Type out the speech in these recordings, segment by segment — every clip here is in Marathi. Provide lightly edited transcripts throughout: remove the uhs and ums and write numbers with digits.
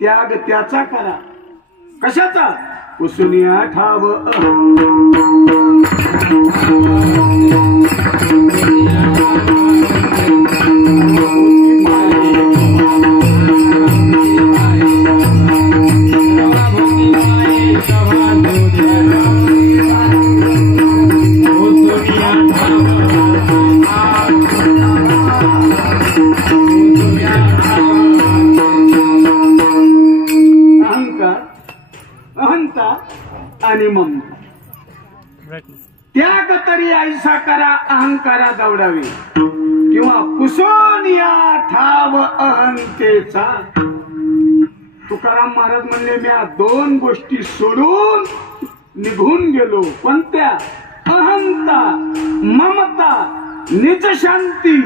त्याग त्याचा करा. कशाचा? कुसुनिया ठाव आणि ममता. त्याग तरी ऐसा करा अहंकारा दौडावी किंवा कुसोनिया ठाव अहंतेचा. तुकाराम महाराज म्हणले मी दोन गोष्टी सोडून निघून गेलो. कोणत्या? अहंता ममता निज शांती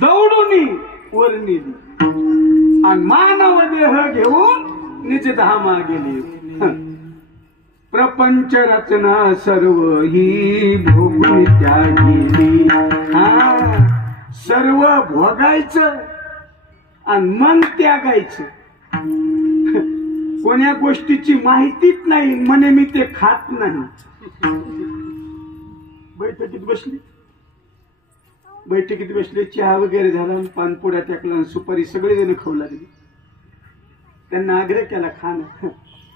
दौडूनी वर नेली आणि मानव देह घेऊन निज धामा गेली. प्रपंच रचना सर्व ही भोगून त्यागी. सर्व भोगायचं आणि मन त्यागायचं. कोण्या गोष्टीची माहितीच नाही म्हणे मी ते खात नाही. बैठकीत बसले चहा वगैरे झाला पानपोड्या टाकला सुपारी सगळे जण खाऊ लागले. त्यांना आग्रह केला खाणं.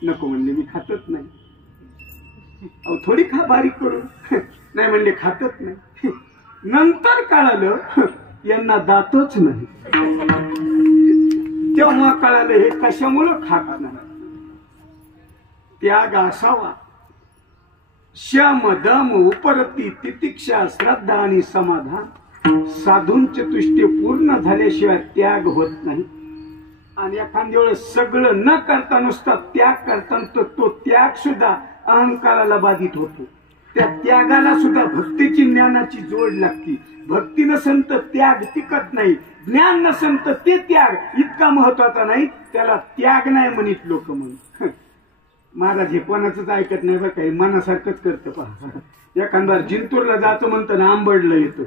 नको म्हणले मी खातच नाही. अहो थोडी खा बारीक करून. नाही म्हणले खातच नाही. नंतर कळालं यांना दातच नाही. तेव्हा कळालं हे कशामुळं खात नाही. त्याग असावा. शम दम उपरती तितिक्षा श्रद्धा आणि समाधान. साधूंचे तुष्टी पूर्ण झाल्याशिवाय त्याग होत नाही. आणि एखाद्या वेळेस सगळं न करता नुसता त्याग करता तो त्याग सुद्धा अहंकाराला बाधित होतो. त्या त्यागाला सुद्धा भक्तीची ज्ञानाची जोड लागते. भक्ती नसेल तर त्याग टिकत नाही. ज्ञान नसेल तर ते त्याग इतका महत्वाचा नाही. त्याला त्याग नाही म्हणत लोक म्हणून. महाराज हे कोणाचंच ऐकत नाही बरं काही, मनासारखंच करतं पहा. एखादा जिंतूरला जातो म्हणतं ना आंबडला येतो.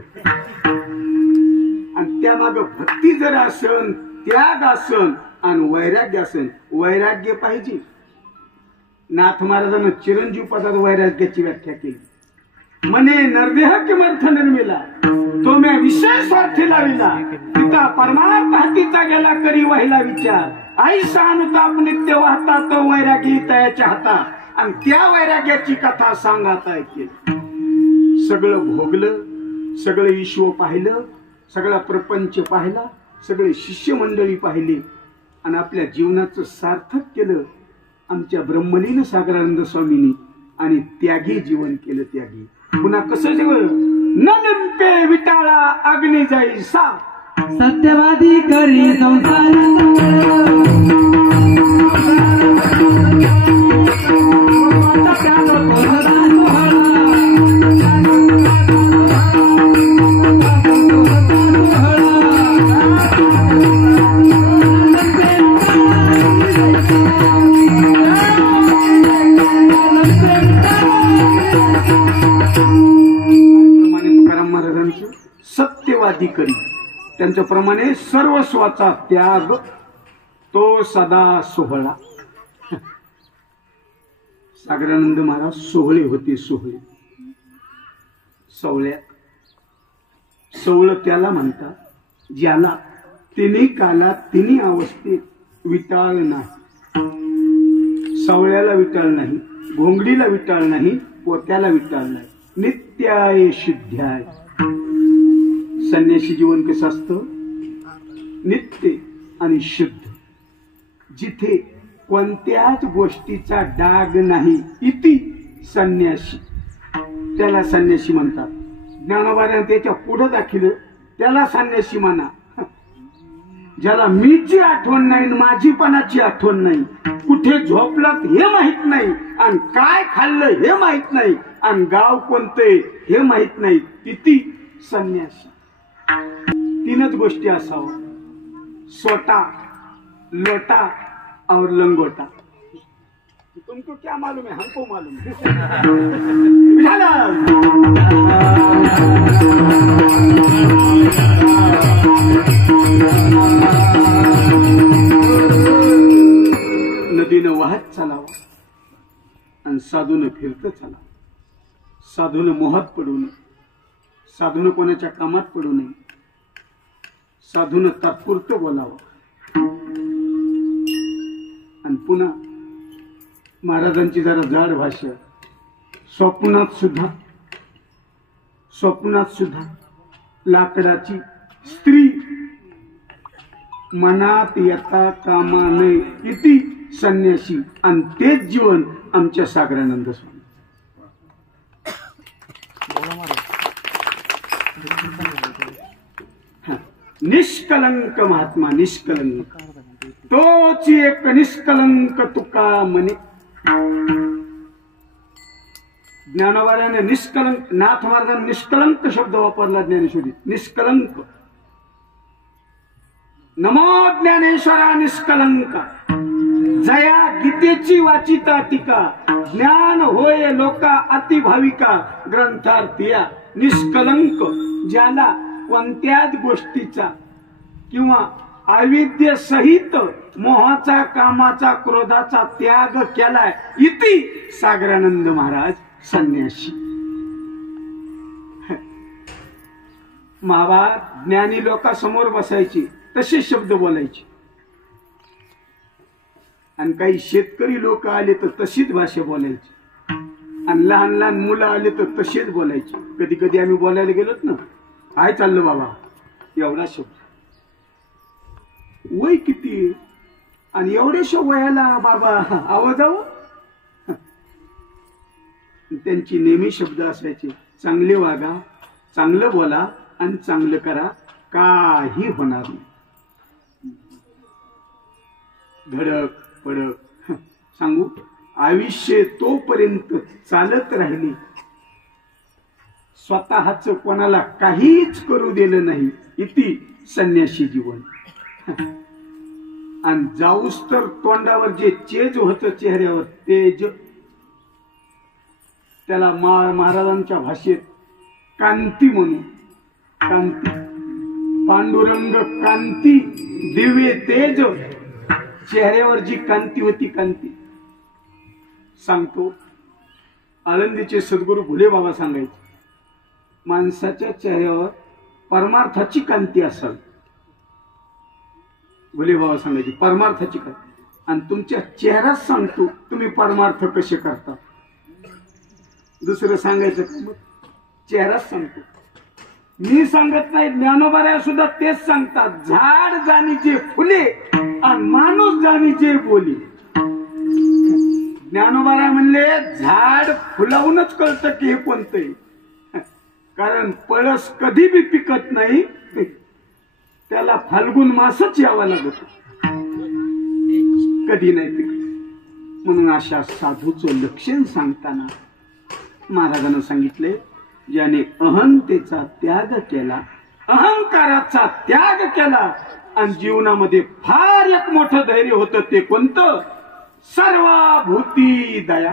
आणि त्या माग भक्ती जर असन, त्याग असन आणि वैराग्य असन. वैराग्य पाहिजे. नाथ महाराजांना चिरंजीव पदात वैराग्याची व्याख्या केली. मने नरदेह किमर्थ निर्मिला, तो मी विषय स्वार्थी लाविला. पिता परमार्थ हातीचा गेला करी वाहिला विचार. ऐसा अनुताप नित्य वाहता तो वैरागी तयाच्या हाता. आणि त्या वैराग्याची कथा सांगता ऐकेल. सगळं भोगलं, सगळं विश्व पाहिलं, सगळा प्रपंच पाहिला, सगळे शिष्यमंडळी पाहिली आणि आपल्या जीवनाचं सार्थक केलं आमच्या ब्रह्मलीन सागरानंद स्वामींनी. आणि त्यागी जीवन केलं. त्यागी पुन्हा कसं जेवण न लिंपे विटाळा अग्नी जाई सा. सत्यवादी करी संसार सत्यवादी करी. त्यांच्याप्रमाणे सर्वस्वाचा त्याग तो सदा सोहळा. सागरानंद महाराज सोहळे होते. सोहळे सवळ्या. सवळ त्याला म्हणतात ज्याला तिन्ही कालात तिन्ही अवस्थेत विटाळ नाही. सवळ्याला विटाळ नाही, घोंगडीला विटाळ नाही, पोत्याला विटाळ नाही. नित्याय शुद्ध्याय. संन्यासी जीवन कसं असतं? नित्य आणि शुद्ध. जिथे कोणत्याच गोष्टीचा डाग नाही इति संन्यासी. त्याला संन्यासी म्हणतात. ज्ञानोबाने त्याच्या पुढे दाखिलं त्याला संन्यासी म्हणा. ज्याला मीची आठवण नाही, माझीपणाची आठवण नाही, कुठे झोपलात हे माहित नाही, आणि काय खाल्लं हे माहित नाही, आणि गाव कोणते हे माहित नाही, तिथे संन्यासी. तीनच गोष्टी असावं: सोटा, लोटा और लंगोटा. तुमको क्या मालूम है, हमको मालूम है. नदीनं वाहत चालावं आणि साधून फिरत चालावं. साधून मोहात पडू नये, साधून कोणाच्या कामात पडू नये, साधून तात्पुरतं बोलावं. आणि पुन्हा महाराजांची जरा जाड भाषा. स्वप्नात सुद्धा लाकडाची स्त्री मनात येता कामा नये इति संन्यासी. आणि तेच जीवन आमच्या सागरानंद स्वामी. निष्कलंक महात्मा, निष्कलंक. तोच एक निष्कलंक तुका म्हणे. ज्ञानोबाने निष्कलंक, नाथ महाराजांनी निष्कलंक शब्द वापरला ज्ञानेश्वरीत. निष्कलंक. नमो ज्ञानेश्वरा निष्कलंक. जया गीतेची वाचिता टीका. ज्ञान होय लोका अतिभाविका ग्रंथार्थिया. निष्कलंक ज्याला कोणत्याच गोष्टीचा किंवा अविद्य सहित मोहाचा, कामाचा, क्रोधाचा त्याग केलाय इति सागरानंद महाराज संन्यासी. महाभारत ज्ञानी लोकांसमोर बसायचे तसे शब्द बोलायचे, आणि काही शेतकरी लोक आले तर तशीच भाषा बोलायची, आणि लहान लहान मुलं आले तर तसेच बोलायचे. कधी कधी आम्ही बोलायला गेलोत ना, काय चाललं बाबा, एवढा शब्द. वय किती आणि एवढ्याशा वयाला बाबा आवाजावं. त्यांची नेहमी शब्द असायचे: चांगले वागा, चांगलं बोला आणि चांगलं करा, काही होणार नाही. धडक पडक सांगू, आयुष्य तोपर्यंत चालत राहिली, स्वतःच कोणाला काहीच करू दिलं नाही इति संन्यासी जीवन. आणि जाऊस तर तोंडावर जे चेज होतं चेहऱ्यावर तेज, त्याला महाराजांच्या भाषेत कांती म्हणून. कांती, पांडुरंग कांती, दिव्य तेज, चेहऱ्यावर जी कांती होती कांती. सांगतो आळंदीचे सद्गुरू भुले बाबा सांगायचे, माणसाच्या चेहऱ्यावर परमार्थाची कांती असावी. भुले बाबा सांगायचे परमार्थाची कांती. आणि तुमच्या चेहऱ्यात सांगतो तुम्ही परमार्थ कसे करता. दुसरं सांगायचं का? मग चेहराच सांगतो. मी सांगत नाही, ज्ञानोबा सुद्धा तेच सांगतात. झाड जाणीचे फुले आणि माणूस जाणीचे बोली. ज्ञानोबा म्हणले झाड फुलावूनच कळतं की हे कोणतं आहे. कारण पळस कधी बी पिकत नाही, त्याला फाल्गुन मासच यावा लागत, कधी नाही पिकत. म्हणून अशा साधूचं लक्षण सांगताना महाराजांना सांगितले, ज्याने अहंतेचा त्याग केला, अहंकाराचा त्याग केला आणि जीवनामध्ये फार एक मोठं धैर्य होतं. ते कोणतं? सर्वभूती दया.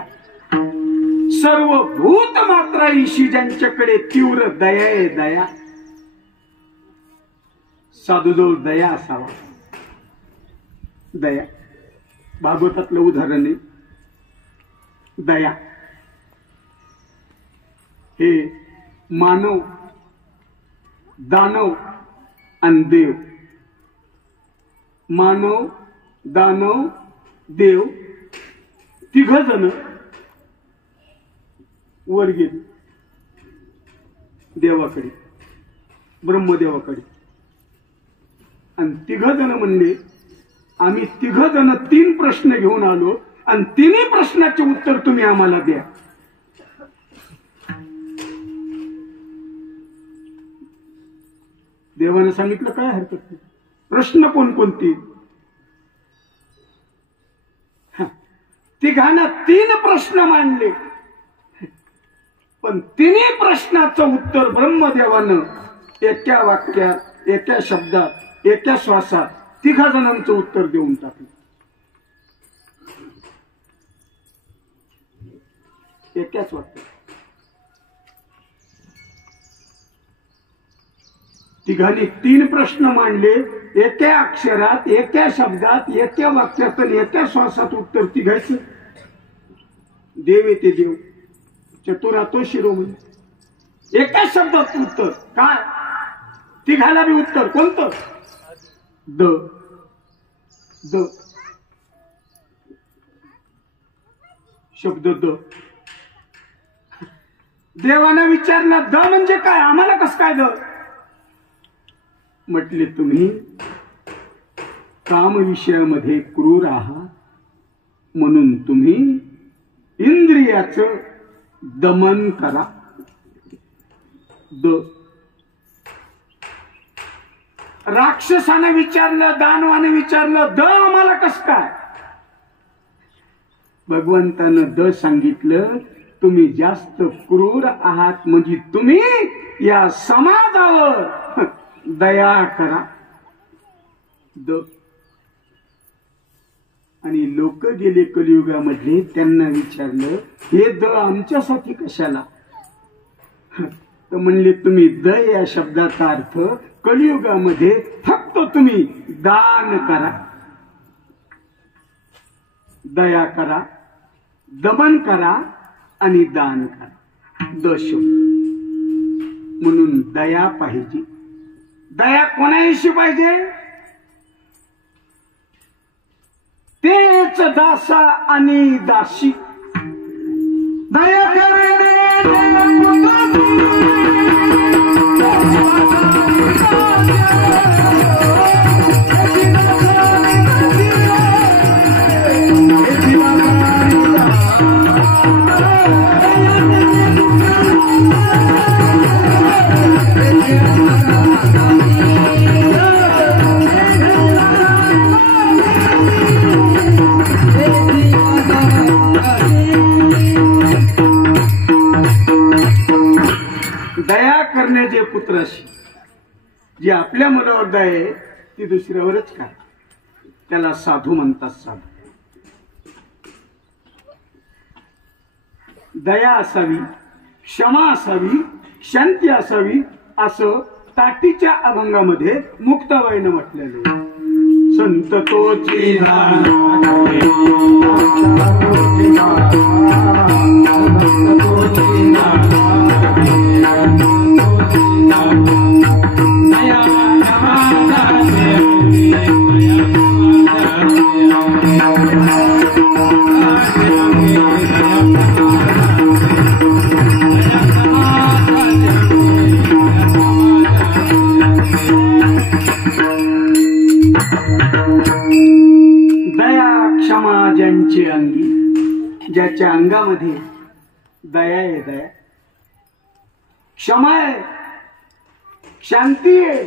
सर्व भूत मात्राईशी ज्यांच्याकडे तीव्र दया आहे, दया. साधूजवळ दया असावा. दया भागवतातलं उदाहरण आहे. दया हे मानव, दानव आणि देव. मानव, दानव, देव तिघ जण वर गेले देवाकडे, ब्रह्मदेवाकडे. आणि तिघ जण म्हणले, आम्ही तिघ जण 3 प्रश्न घेऊन आलो आणि 3 प्रश्नाचे उत्तर तुम्ही आम्हाला द्या. देवाने सांगितलं काय हरकत नाही. प्रश्न कोणकोणते? तिघांना 3 प्रश्न मांडले, पण 3 प्रश्नाचं उत्तर ब्रह्मदेवानं एका वाक्यात, एका शब्दात, एका श्वासात 3 जणांचं उत्तर देऊन टाकलं. एकाच वाक्यात तिघांनी 3 प्रश्न मांडले. एका अक्षरात, एका शब्दात, एका वाक्यात, एका श्वासात उत्तर तिघायचं. देव येते देव, चतुरातो शिरोमणी. एका शब्दात उत्तर काय? तिघाला बी उत्तर कोणतं? द. द शब्द द. देवानं विचारलं द म्हणजे काय? आम्हाला कसं काय द? म्हटले तुम्ही काम विषयामध्ये क्रूर आहात, म्हणून तुम्ही इंद्रियाचं दमन करा. द. राक्षसाने विचारलं, दानवाने विचारलं द आम्हाला कसं काय? भगवंतानं द सांगितलं, तुम्ही जास्त क्रूर आहात, म्हणजे तुम्ही या समाजावर दया करा. द. आणि लोक गेले कलियुगामध्ये, त्यांना विचारलं हे द आमच्यासाठी कशाला? तर म्हणले तुम्ही द या शब्दाचा अर्थ कलियुगामध्ये फक्त तुम्ही दान करा, दया करा, दमन करा आणि दान करा. द शब्द. म्हणून दया पाहिजे. दया कोणाशी पाहिजे? तेच दासा आणि दासी. दया करणे दया करण्याचे पुत्राशी जी आपल्या मनावर दया आहे ती दुसऱ्यावरच काय? त्याला साधू म्हणतात. साधू दया असावी, क्षमा असावी, शांती असावी असं ताटीच्या अभंगामध्ये मुक्ताबाईनं म्हटलेलं आहे. संत तोची ज्यांचे अंगी, ज्याच्या अंगामध्ये दया आहे, दया क्षमा आहे, शांती आहे.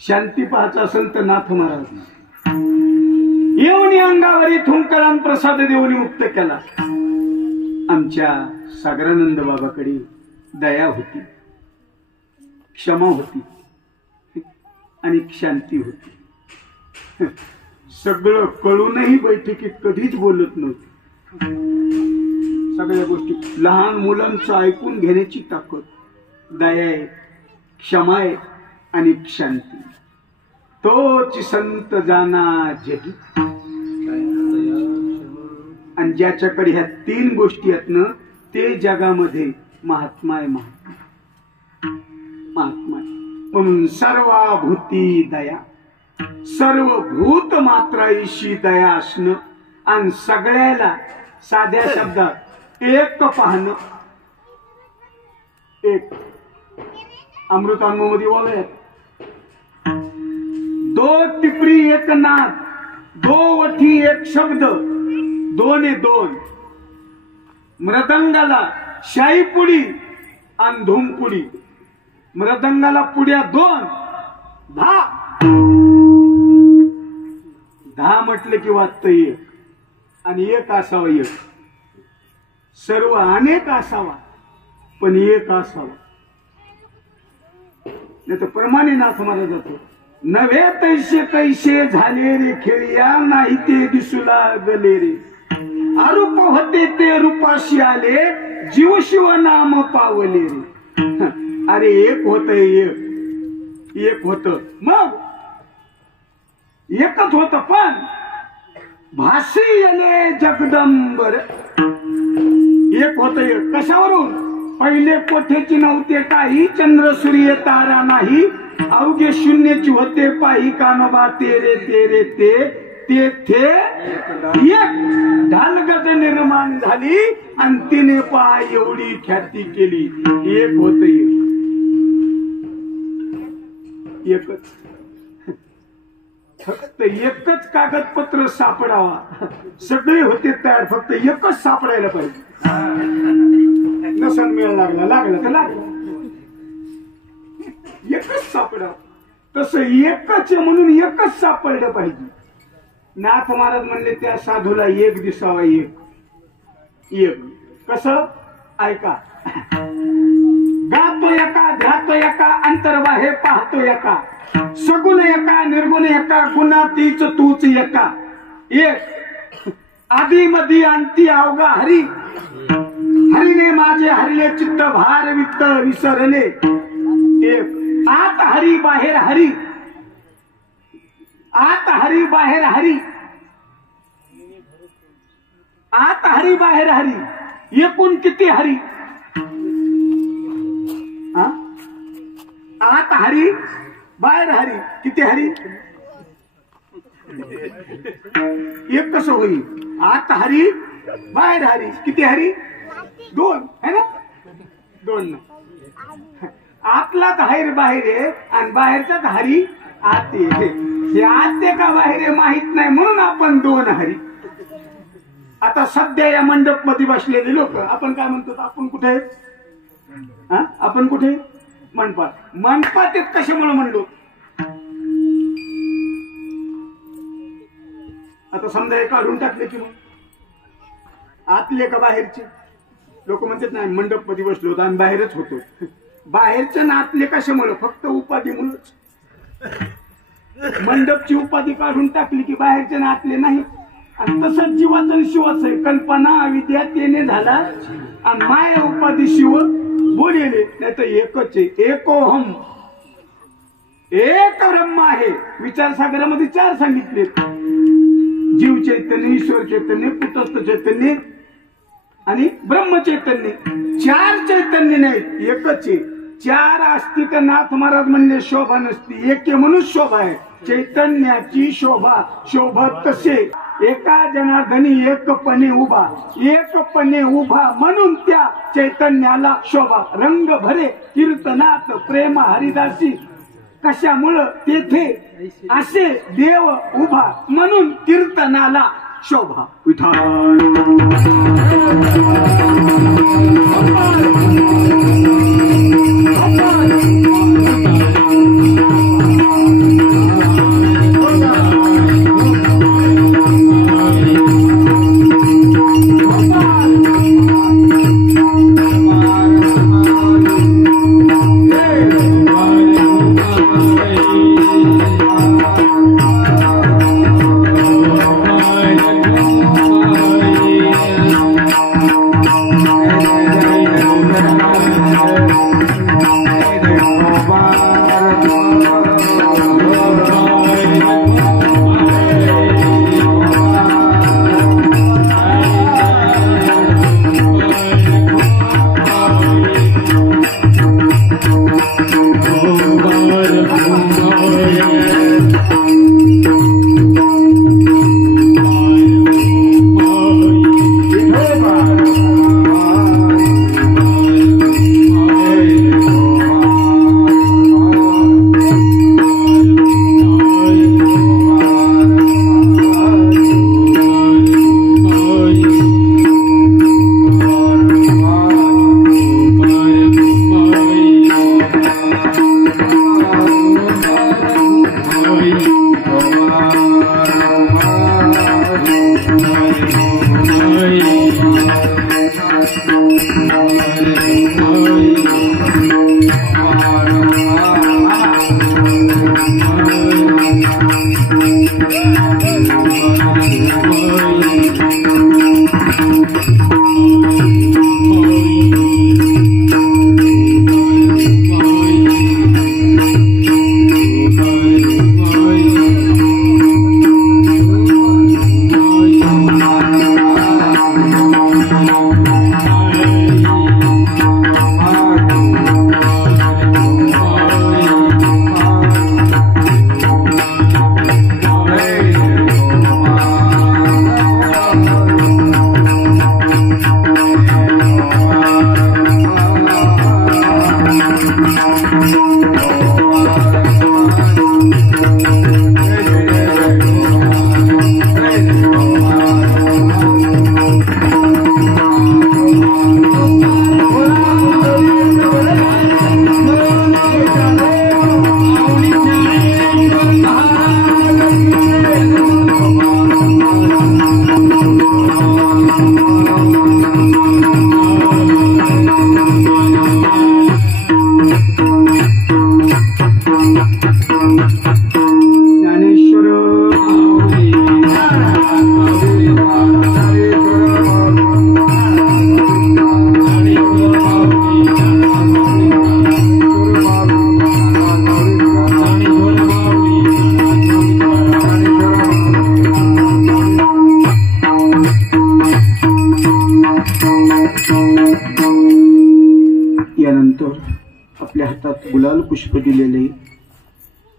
शांती पाहायचं असेल तर नाथ महाराज येऊन अंगावरी थुंकरान प्रसाद देऊन मुक्त केला. आमच्या सागरानंद बाबाकडे दया होती, क्षमा होती आणि शांती होती. सगळं कळूनही बैठकीत कधीच बोलत नव्हती. सगळ्या गोष्टी लहान मुलांचं ऐकून घेण्याची ताकद, दया आहे, क्षमा आहे आणि शांती. तोच संत जाना जगी. आणि ज्याच्याकडे ह्या 3 गोष्टी आहेत ना ते जगामध्ये महात्मा आहे. महात्मा आहे. म्हणून सर्वाभूती दया, सर्व भूत मात्राईशी दया असणं आणि सगळ्याला साध्या शब्दात एक पाहणं. एक अमृतांमध्ये बोलाय 2 टिपरी 1 नाद, 2 वठी 1 शब्द, 2 2. मृदंगाला शाई पुडी आणि धूम पुडी. मृदंगाला पुड्या 2, 10. 10 म्हटलं की वाजतं 1 आणि 1 असावा 1. सर्व अनेक असावा पण 1 असावा. नाही तर प्रमाणे नाथ मारा जातो. नव्हे तैसे तैसे झाले रे खेळिया, नाही ते दिसू लागले रे. अरूप होते ते रूपाशी आले, जीव शिव नाम पावले रे. अरे 1 होत, 1 होत, मग 1च होत. पण भासी येले जगदंबर 1 होत. 1 कशावरून? पहिले कोठेची नव्हते काही, चंद्र सूर्य तारा नाही, अवघे शून्याची होते पाही. कानोबा तेरे तेरे ते थे 1 ढालगत निर्माण झाली आणि तिने पाय एवढी ख्याती केली. 1 होत. 1च. फक्त 1च कागदपत्र सापडावा. सगळे होते तयार, फक्त 1च सापडायला पाहिजे. नसन मेळ लागला तर लागला. 1च सापडावं. तसं 1च म्हणून 1च सापडलं पाहिजे. नाथ महाराज म्हणले त्या साधूला 1 दिसावा. 1 कसं? ऐका. गातो एका, ध्यातो एका, अंतर्बाहेर पाहतो एका, सगुण एका, निर्गुण एका, गुणातीच तूच एका. 1 आधी मधी अंती अवघा हरी, हरीने माझे हरले चित्त भार वित्त विसरले. 1 आत हरी बाहेर हरी, आत हरी बाहेर हरी, आत हरी बाहेर हरी. एकूण किती हरी? आत हरी बाहेर हरी. किती हरी? 1 कसं होईल? आत हरी बाहेर हरी. किती हरी? 2 है ना? 2 आतलाच हरी बाहेर आहे आणि बाहेरचाच हरी आत आहे. हे आत आहे का बाहेर आहे माहित नाही म्हणून आपण 2 हरी. आता सध्या या मंडप मध्ये बसलेले लोक आपण काय म्हणतो? आपण कुठे? आपण कुठे? मंडपात. मंडपात कशामुळे म्हणलो? आता समजा हे काढून टाकले की मग आतले का बाहेरचे? लोक म्हणतात नाही मंडप मध्ये बसलो होतो आणि बाहेरच होतो. बाहेरच्या ना आतले कशामुळे? फक्त उपाधी म्हणूनच. मंडपची उपाधी काढून टाकली की बाहेरचे नातले नाही. आणि तसंच जीवाचं आणि शिवाचं आहे. कल्पना विद्या तेने झाला आणि माया उपाधी शिव बोलेले. नाही तर एकच आहे. एकोहम एक ब्रह्म आहे. विचारसागरामध्ये 4 सांगितले. जीव चैतन्य, ईश्वर चैतन्य, कुटस्थ चैतन्य आणि ब्रह्म चैतन्य. 4 चैतन्य नाहीत, एकच आहे. 4 असती तर नाथ महाराज म्हणले शोभा नसती. एक म्हणून शोभा आहे. चैतन्याची शोभा शोभत तसे एका जनार्दनी एकपणे उभा. एकपणे उभा म्हणून त्या चैतन्याला शोभा. रंग भरे कीर्तनात प्रेम हरिदासी. कशामुळं तेथे असे देव उभा म्हणून कीर्तनाला शोभा. विठ्ठल आपल्या हातात गुलाल पुष्प दिलेले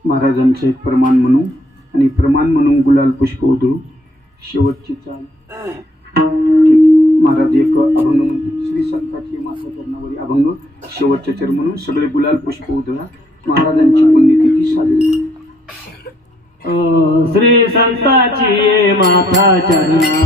महाराजांचं एक प्रमाण म्हणू आणि प्रमाण म्हणून गुलाल पुष्प उधळू. शेवटची चाल महाराज एक अभंग म्हणतो. श्री संताची माता चरणावरी अभंग शेवटच्या चरण म्हणून सगळे गुलाल पुष्प उधळा. महाराजांची पुण्यतिथी साजरी. श्री संताची माता चरणावरी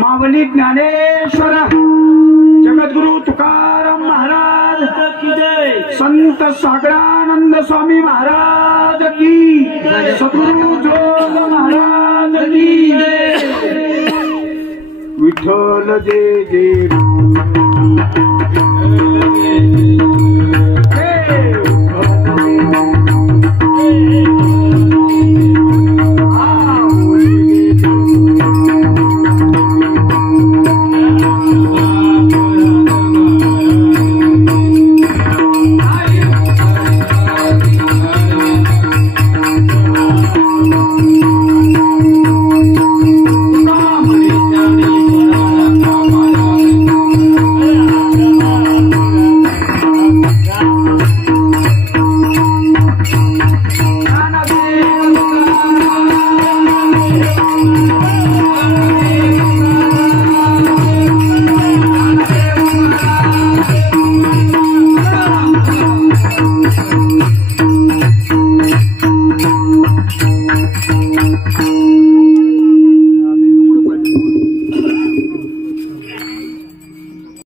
मावली ज्ञानेश्वर जगद्गुरु तुकाराम महाराज की जय, संत सागरानंद स्वामी महाराज की, सद्गुरु जोग महाराज की जय। विठ्ठल जय जय